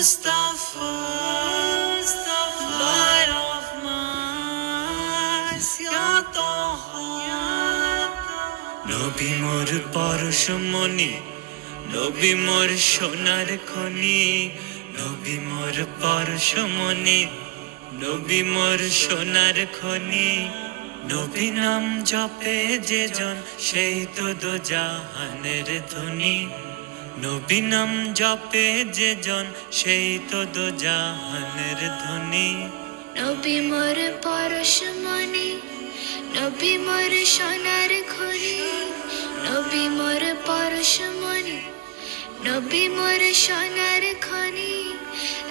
Mustafa, light of my Ya Taha, Nabi mor parshmani, Nabi mor sonar khoni, Nabi mor parshmani, Nabi mor sonar khoni, Nabi nam jape je jon সেই তো দো জাহানের ধনী নবী নাম জপে যে জন সেই তো দো জাহানের ধনী নবী মোর পরশমণি নবী মোর সোনার খনি নবী মোর পরশমণি নবী মোর সোনার খনি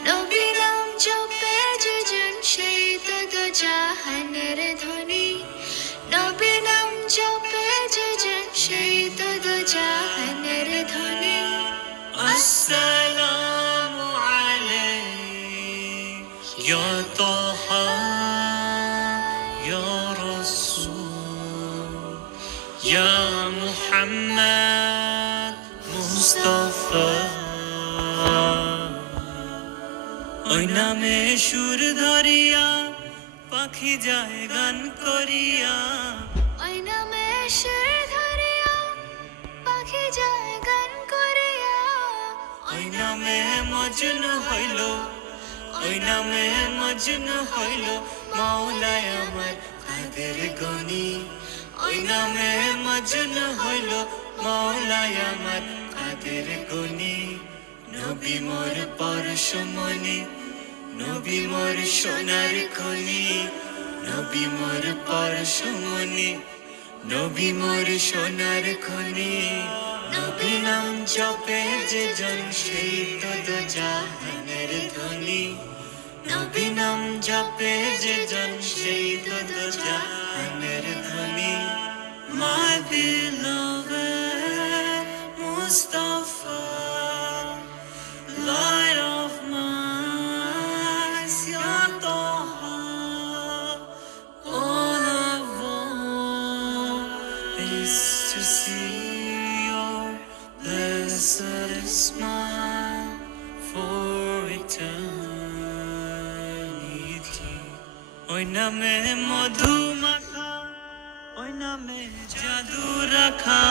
নবী নাম জপে যে জন সেই তো দো জাহানের ধনী নবী নাম জপে যে জন সেই তো দো জাহানের ধনী আসসালামু আলাইকা ইয়া তাহা ইয়া রাসূল ইয়া মুহাম্মদ মুস্তাফা ওই নামে সুর ধরিয়া পাখি যায় গান করিয়া ওই নামে সুর ধরিয়া পাখি যায় গান করিয়া ওই নামে মজনু হইল ওই নামে মজনু হইল মাওলায় আমার কাদের গনি ওই নামে মজনু হইল মাওলায় আমার কাদের গনি নবী মোর পরশমণি নবী মোর সোনার খনি নবী মোর পরশমণি নবী মোর সোনার খনি নবী নাম জপে যে জন সেই তো দো জাহানের ধনী নবী নাম জপে যে জন সেই তো দো জাহানের ধনী My beloved Mustafa, light of my Ya Taha, all I want is to see your blessed smile for eternity. ওই নামে মধু মাখা ওই নামে জাদু রাখা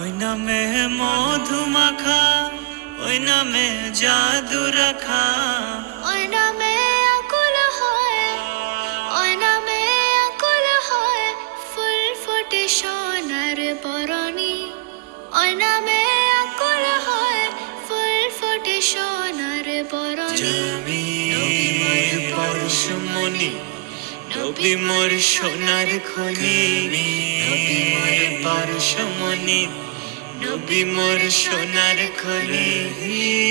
ওই নামে মধু মাখা ওই নামে জাদু রাখা ওই নামে আকুল হয় ওই নামে আকুল হয় ফুল ফোটে সোনার বরণী ওই নামে আকুল হয় ফুল ফোটে সোনার বরণী জামিল পরশমণি নবী মোর সোনার খনি নবী মোর পরশমণি নবী মোর সোনার খনি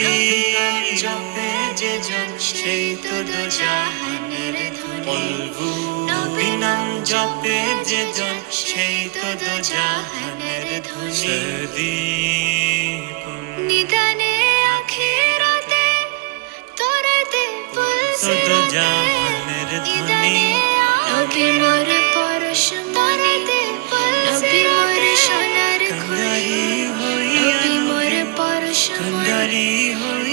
নবী নাম জপে যে জন সেই তো দো জাহানের ধনী নবী নাম জপে যে জন সেই তো দো জাহানের ধনী নিদানে আখিরাতে তোরে দে তো দো জাহানের ধনী নবী মোর পরশমণি নবী মোর সোনার খনি নবী মোর পরশমণি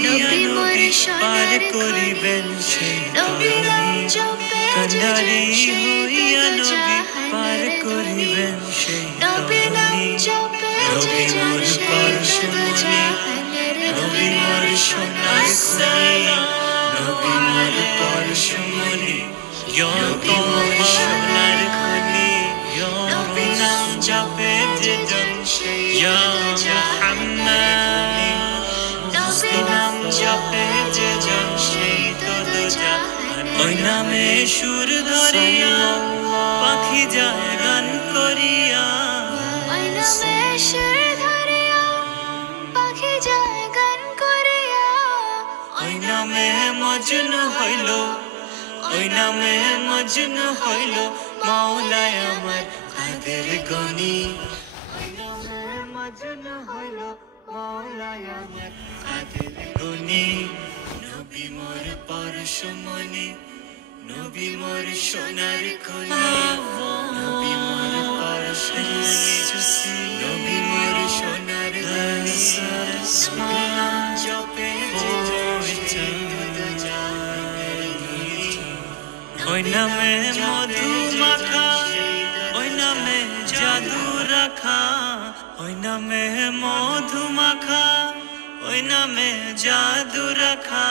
নবী মোর সোনার করিবেন সেই নবী নাম জপে কান্ডারি হইয়া নবী পার করিবেন সেই নবী নাম জপে নবী মোর পরশমণি নবী মোর সোনার খনি নবী মোর পরশমণি নবী মোর সোনার খনি নবী নাম জপে যে জন সেই ইয়া মুহাম্মদ নবী নাম জপে যে জন সেই তো দো জাহান ওই নামে সুর ধরিয়া পাখি যায় গান করিয়া ওই নামে সুর ধরিয়া পাখি যায় গান করিয়া ওই নামে মজনু হইল ওই নামে মজনু হইল মাওলায় আমার কাদের গনি ওই নামে মজনু হইল মাওলায় আমার কাদের গনি নবী মোর পরশমণি নবী মোর সোনার খনি নবী মোর পরশমণি নবী মোর সোনার খনি নবী নাম জপে যে জন ওই নামে মধু মাখা, ওই নামে জাদু রাখা, ওই নামে মধু মাখা, ওই নামে জাদু রাখা।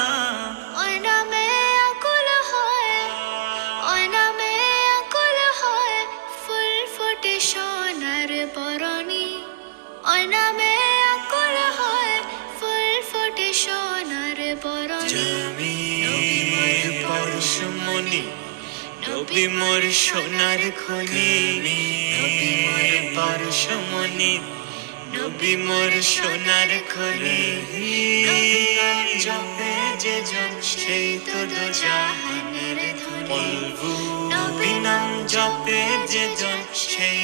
ওই নামে আকুল হয়, ওই নামে আকুল হয়, ফুল ফোটে সোনার বরণী। ওই নামে আকুল হয়, ফুল ফোটে সোনার বরণী। নবী মোর পরশমণি, নবী মোর সোনার খনি, নবী মোর পরশমণি, নবী মোর সোনার খনি। নবী নাম জপে যে জন, সেই তো দোজাহানের ধনী। নবী নাম জপে যে জন, সেই